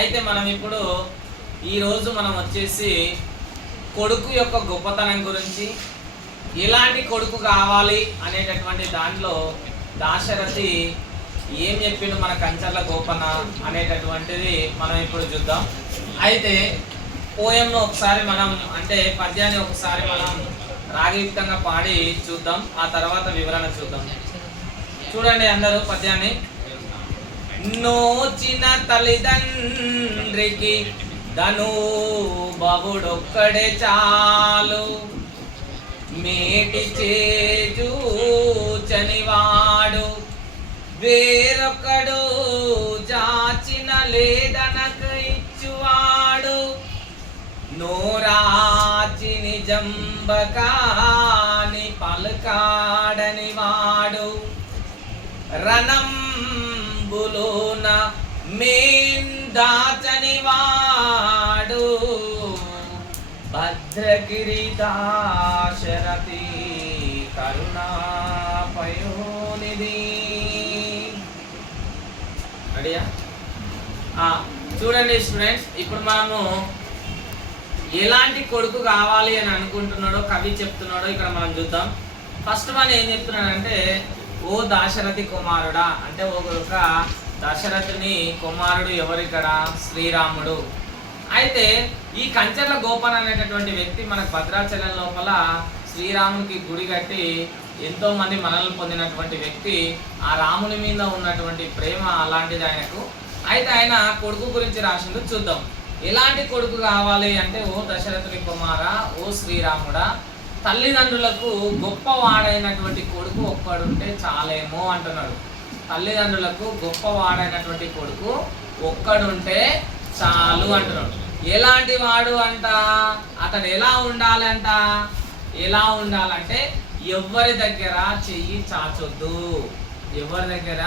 అయితే మనం ఇప్పుడు ఈరోజు మనం వచ్చేసి కొడుకు యొక్క గొప్పతనం గురించి, ఎలాంటి కొడుకు కావాలి అనేటటువంటి దాంట్లో దాశరథి ఏం చెప్పిండు మన కంచర్ల గోపన్న అనేటటువంటిది మనం ఇప్పుడు చూద్దాం. అయితే పోయంను ఒకసారి మనం అంటే పద్యాన్ని ఒకసారి మనం రాగయుక్తంగా పాడి చూద్దాం, ఆ తర్వాత వివరణ చూద్దాం. చూడండి అందరూ పద్యాన్ని. నోచిన తల్లిదండ్రికి ధను బాబుడొక్కడే చాలు, మేటి చేజూచనివాడు వేరొకడు జాచిన లేదనక ఇచ్చువాడు, నోరాచి నిజంబకాని పలకాడని వాడు, రణంబులోన మేం దాచని వాడు, భద్రగిరి దాశరథి కరుణాపయోనిధి. రెడీయా? చూడండి స్టూడెంట్స్, ఇప్పుడు మనము ఎలాంటి కొడుకు కావాలి అని అనుకుంటున్నాడో కవి చెప్తున్నాడో ఇక్కడ మనం చూద్దాం. ఫస్ట్ వన్ ఏం చెప్తున్నాడంటే, ఓ దాశరథి కుమారుడా అంటే ఒక దశరథుని కుమారుడు ఎవరు ఇక్కడ? శ్రీరాముడు. అయితే ఈ కంచర్ల గోపన్ అనేటటువంటి వ్యక్తి మనకు భద్రాచలం లోపల శ్రీరామునికి గుడి కట్టి ఎంతో మంది మనల్ని పొందినటువంటి వ్యక్తి. ఆ రాముని మీద ఉన్నటువంటి ప్రేమ అలాంటిది ఆయనకు. అయితే ఆయన కొడుకు గురించి రాసిండు, చూద్దాం. ఎలాంటి కొడుకు కావాలి అంటే, ఓ దశరథుని కుమారా, ఓ శ్రీరాముడా, తల్లిదండ్రులకు గొప్పవాడైనటువంటి కొడుకు ఒక్కడుంటే చాలేమో అంటున్నాడు. తల్లిదండ్రులకు గొప్పవాడైనటువంటి కొడుకు ఒక్కడుంటే చాలు అంటున్నాడు. ఎలాంటి వాడు అంట? అతడు ఎలా ఉండాలంట? ఎలా ఉండాలంటే ఎవరి దగ్గర చెయ్యి చాచొద్దు, ఎవరి దగ్గర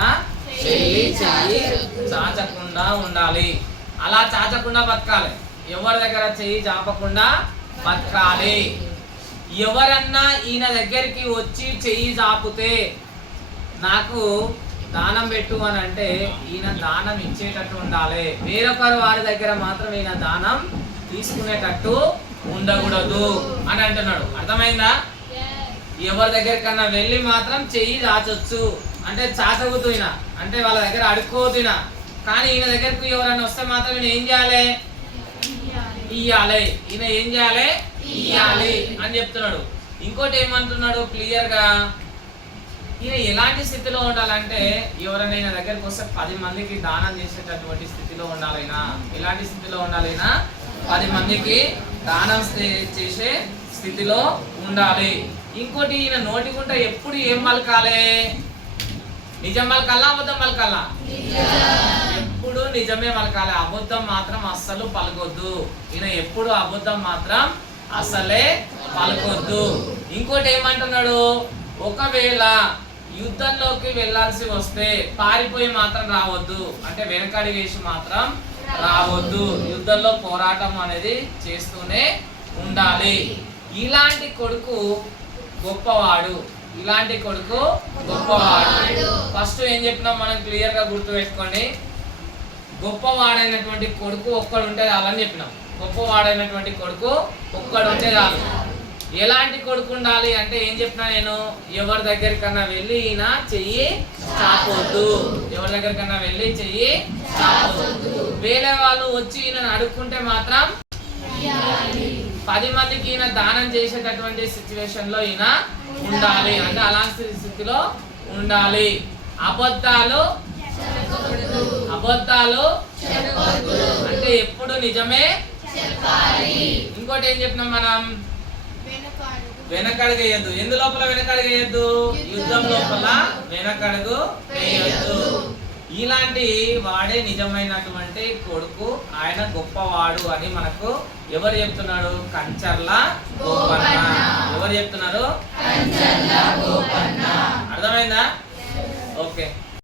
చెయ్యి చాచకుండా ఉండాలి. అలా చాచకుండా బతకాలి, ఎవరి దగ్గర చెయ్యి చాపకుండా బతకాలి. ఎవరన్నా ఈయన దగ్గరికి వచ్చి చెయ్యి చాపితే నాకు దానం పెట్టు అని అంటే ఈయన దానం ఇచ్చేటట్టు ఉండాలి. వేరొకరు వారి దగ్గర మాత్రం ఈయన దానం తీసుకునేటట్టు ఉండకూడదు అని అంటున్నాడు. అర్థమైందా? ఎవరి దగ్గరికన్నా వెళ్ళి మాత్రం చెయ్యి చాచొచ్చు అంటే చాచగుతున్నా అంటే వాళ్ళ దగ్గర అడుక్కోతున్నా, కానీ ఈయన దగ్గరకు ఎవరైనా వస్తే మాత్రం ఈయన ఏం చేయాలి? ఇయ్యాలి. ఈయన ఏం చేయాలి? ఇయ్యాలి అని చెప్తున్నాడు. ఇంకోటి ఏమంటున్నాడు క్లియర్ గా, ఈయన ఎలాంటి స్థితిలో ఉండాలంటే ఎవరైనా ఈయన దగ్గరకు వస్తే 10 మందికి దానం చేసేటటువంటి స్థితిలో ఉండాలైనా. ఎలాంటి స్థితిలో ఉండాలైనా? 10 మందికి దానం చేసే స్థితిలో ఉండాలి. ఇంకోటి ఈయన నోటికుంట ఎప్పుడు ఏం పలకాలి? నిజం పలకాలా, అబద్ధం పలకాలా? ఎప్పుడు నిజమే పలకాలి, అబద్ధం మాత్రం అస్సలు పలకొద్దు. ఈయన ఎప్పుడు అబద్ధం మాత్రం అసలే పలకొద్దు. ఇంకోటి ఏమంటున్నాడు, ఒకవేళ యుద్ధంలోకి వెళ్ళాల్సి వస్తే పారిపోయి మాత్రం రావద్దు, అంటే వెనకడి వేసి మాత్రం రావద్దు. యుద్ధంలో పోరాటం అనేది చేస్తూనే ఉండాలి. ఇలాంటి కొడుకు గొప్పవాడు, ఇలాంటి కొడుకు గొప్పవాడు. ఫస్ట్ ఏం చెప్పినాం మనం క్లియర్ గా గుర్తు పెట్టుకోండి. గొప్పవాడైనటువంటి కొడుకు ఒక్కడుంటే చాలని చెప్పినాం. గొప్పవాడైనటువంటి కొడుకు ఒక్కడుంటే చాలు. ఎలాంటి కొడుకు ఉండాలి అంటే ఏం చెప్పినా నేను, ఎవరి దగ్గరికన్నా వెళ్ళి ఈయన చెయ్యి చాపొద్దు, ఎవరి దగ్గరికన్నా వెళ్ళి చెయ్యి చాపొద్దు. వేరే వాళ్ళు వచ్చి ఈయన అడుక్కుంటే మాత్రం 10 మందికి ఈయన దానం చేసేటటువంటి సిచ్యువేషన్ లో ఈయన ఉండాలి, అంటే అలాంటి స్థితిలో ఉండాలి. అబద్ధాలు అంటే ఎప్పుడు నిజమే చెప్పాలి. ఇంకోటి ఏం చెప్పినాం మనం, వెనకడుగు వేయద్దు. ఎందు లోపల వెనకడుగు వేయద్దు? యుద్ధం లోపల వెనకడుగు వేయద్దు. ఇలాంటి వాడే నిజమైనటువంటి కొడుకు, ఆయన గొప్పవాడు అని మనకు ఎవరు చెప్తున్నాడు? కంచర్ల గోపన్న. ఎవరు చెప్తున్నారు? అర్థమైందా? ఓకే.